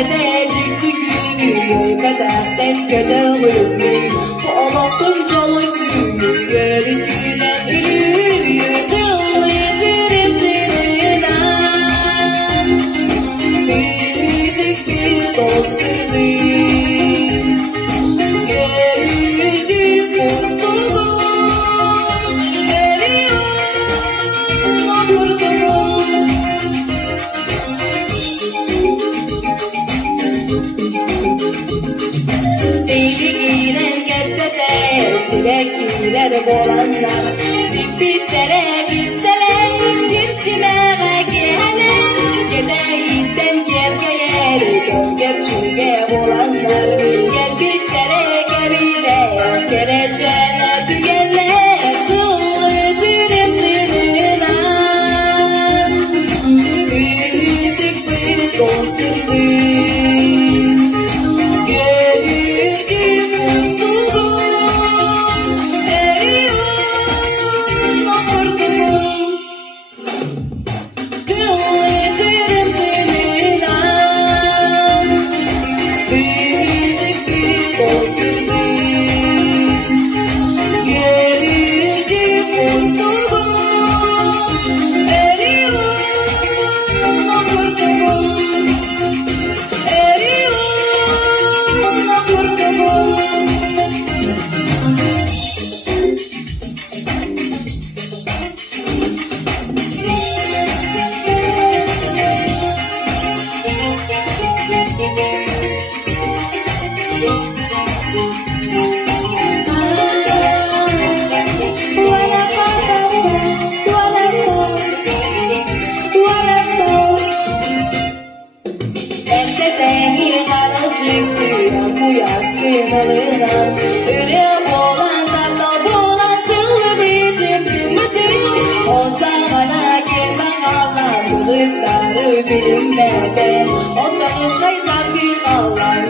edecek günü kadehten götürür. Bu Allah'ın çalı suyu gördüğüne gülüyor. Kıl yedirim diline büyüdük bir dostluğu. Gördük mutluluğu geliyor vurduğum. Sevgiler gelse de sürekliler boranlar, süpitlere güzdeler, simsimere gelir. Gedeyitten gergeyer, gerçeğe boranlar, gelbitlere gebire, geleceğine tügenler. Kıl ödürüm diline, büyüdük bir dostluğu. Bu yaz sınırına Ürem olan tatlı bulan kıl bitim. O zamana gelmem Allah'ın bulutları bilinmeden. O çağın kaysan gün Allah'ın